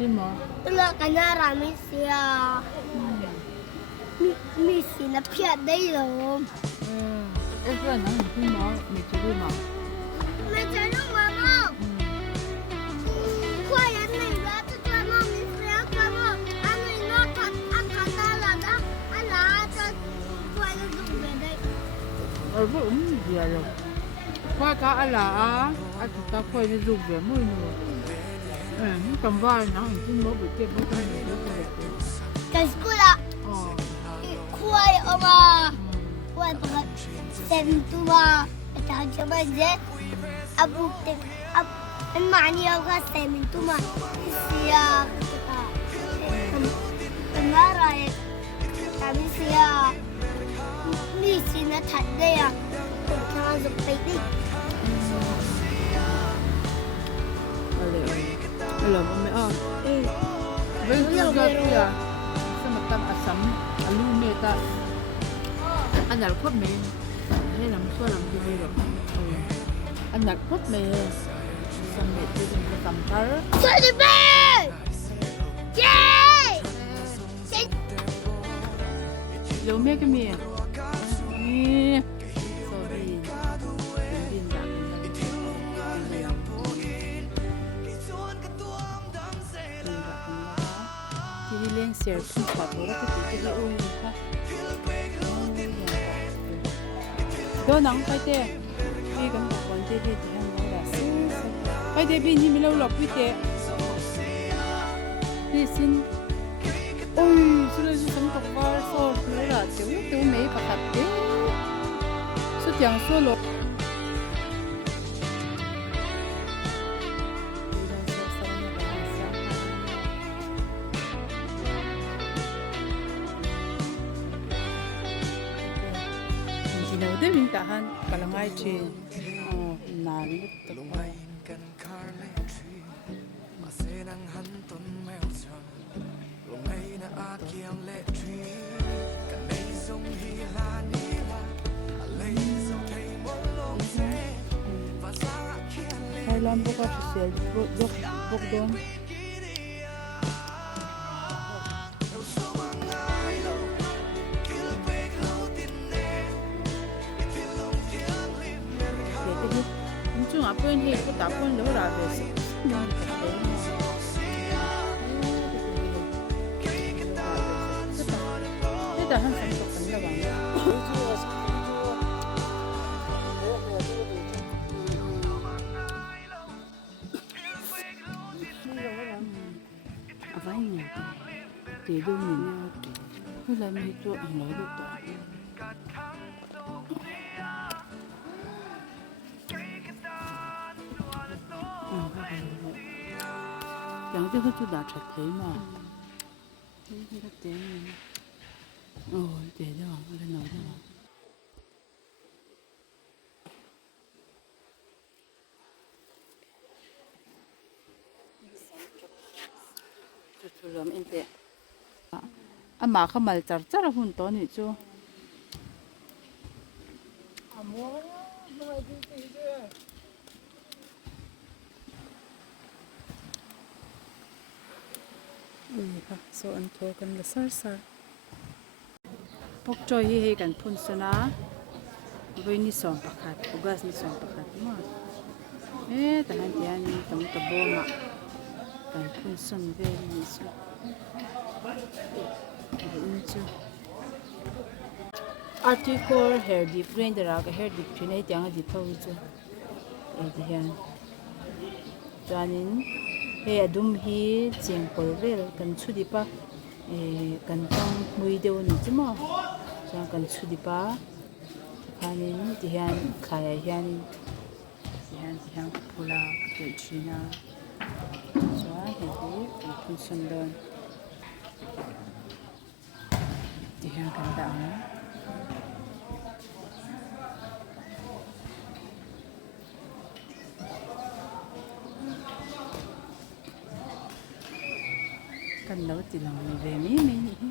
tin mo? Tula kanya rami siya. Mi sinapya dayo. Ito na, tin mo, may tuloy mo. May tanong mama. Kuya na iba to mo mi siya ka mo. Ano ino akatala da ala ta kuya dubede. Ano dialog? Kuya ka ala at ta kuya ni dubbe mo ino. Pangpar na, tin mo bitin mo ka ni dubbe. Kaskula. Kuya oma. Kuya pag semtua. Tahaja je abu tek ab mani hoga semintuma siya kita kamara ek kami siya misi na thadde ya kaya zupai di Alam mo may Bento ya sa matang asam alume ta anal ko may nên làm sao làm gì được anh đặt rất mê xong rồi tôi dùng cái tầm thớ sorry babe yay lâu mấy cái mì nè sorry điên đạn thì đi lên share không phải thôi đó cái gì ui ha đó nắng phải thế, đi cầm một con thế thì ăn nó là phải thế vì như mình lâu lọc phải thế, thì xin, ôi, xin lỗi xin tộc vào số nữa là tiểu mấy bạc hạt thế, số tiền số lộc. Để mình tahan pangngai chi naan Thailand buka sel bok don chung apun hi ko tapun lo ra be se 다 한 상도 간다 봐. Vawin thì đôi mình cứ làm như chỗ anh nói được đó. Chẳng cho cái chỗ đã chặt thế mà. Thế đó thế. Thế đó, cái nói đó. Tulam inte. Ama kamal char char hun to ni chu. So an tho kan la sar sar. Pok choi hi kan phun sana. Voi ni som pakhat, ugas ni som pakhat ma. Tahan tian ni tam ta bo ma. Kan phun sun ve ni su. Article hair deep brain da ga hair deep chinai tiang di thau chu. Di hian. Chuanin he adum hi chengpol vel kan chudi pa kan tang mui deu ni chimo chang kan chudi pa khanin ti hian khaya hian pula ke china chwa he kan phun sundon ti hian kan da kan lo ti lang ni ve mi hi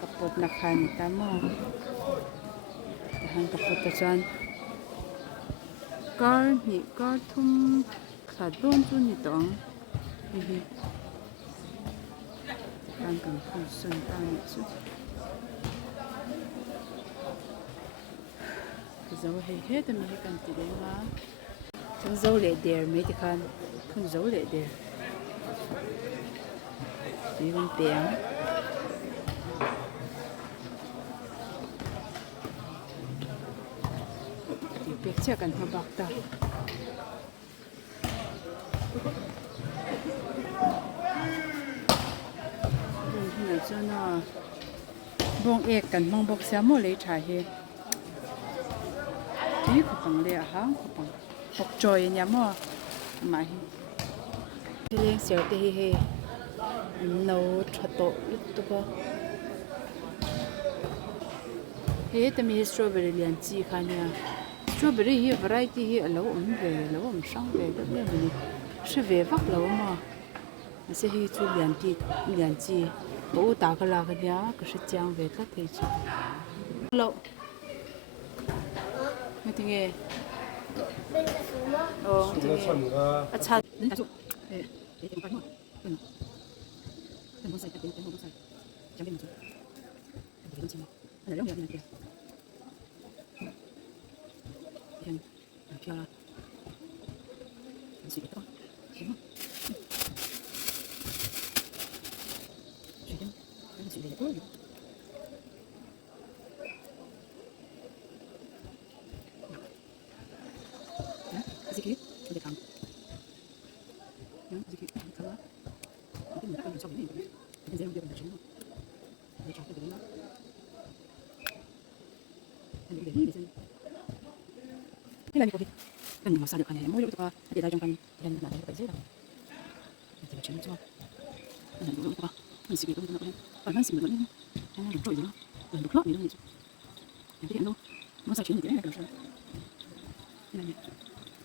kapot na khan ta mo han kapot ta chan kar thum thà đôn chút nhỉ tỏng hi đang cần phun xuân ta nhỉ chút dấu hay hết thì mình cần chỉ để mà chúng dấu lệ đèn mấy thì khăn không dấu lệ đèn thì con tiếng thì biết chắc cần phải bạc ta này cho nó bông ếch cần mong bọc xé mua lấy trà hết tí của bằng lệ hang của bằng bọc trôi nhà mua mà hi lên xéo tê hi nấu chặt tổ ít tụ cơ hết tầm hi strawberry liền chi khá nha strawberry hi variety hi lâu sang về rất là mình sẽ về vắt lâu mà sẽ hi chu liền chi bố ta cái là cái nhá cái sẽ trang về các thầy chị lâu nghe tiếng nghe tiếng nghe à cha đến cả chục để một cái mà đừng có sai đừng có sai chẳng biết một chút đừng có chim anh là giống như này kìa kia là suy đó suy để thôi Zikir, udah kamu. Zikir, kalau mungkin mereka bisa begini, tapi saya udah baca semua. Udah capek begini. Dan udah ini di sini. Ini lagi kopi. Kan nggak usah ada kayaknya. Mau itu apa? Ada dalam kan dan nggak ada kerja. Jadi baca semua. Dan dulu apa? Masih gitu kan apa? Karena sih benar ini. Yang ada itu ya. Dan dulu ini itu. Jadi Inlo, mau saya ini dia kan. Ini.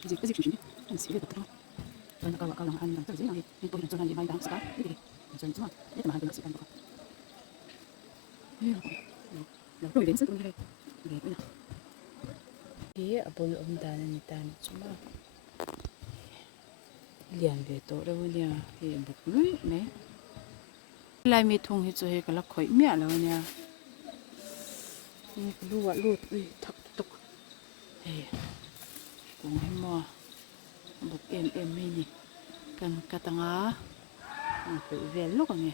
Jadi cái gì chuyện anh sẽ được thôi. Rồi nó câu lòng anh tới dưới này, nên tôi cho anh đi bay đang sẽ đi đi. Rồi chúng để mà được sự can thiệp. Rồi tôi đến sức tôi đây. Để bây giờ. Thì ở bên awmdan này ta chúng ta liền về tổ đâu nha, thì bục lưỡi này. Lại mi thùng thì cho cái là khỏi mẹ rồi nha.นี่ลูกลูกทักตุกเฮ้ยกุ้งให้หม้อบุกเอ็มไม่นี่กันกระตังอ่ะไปเวียนลูกอะไร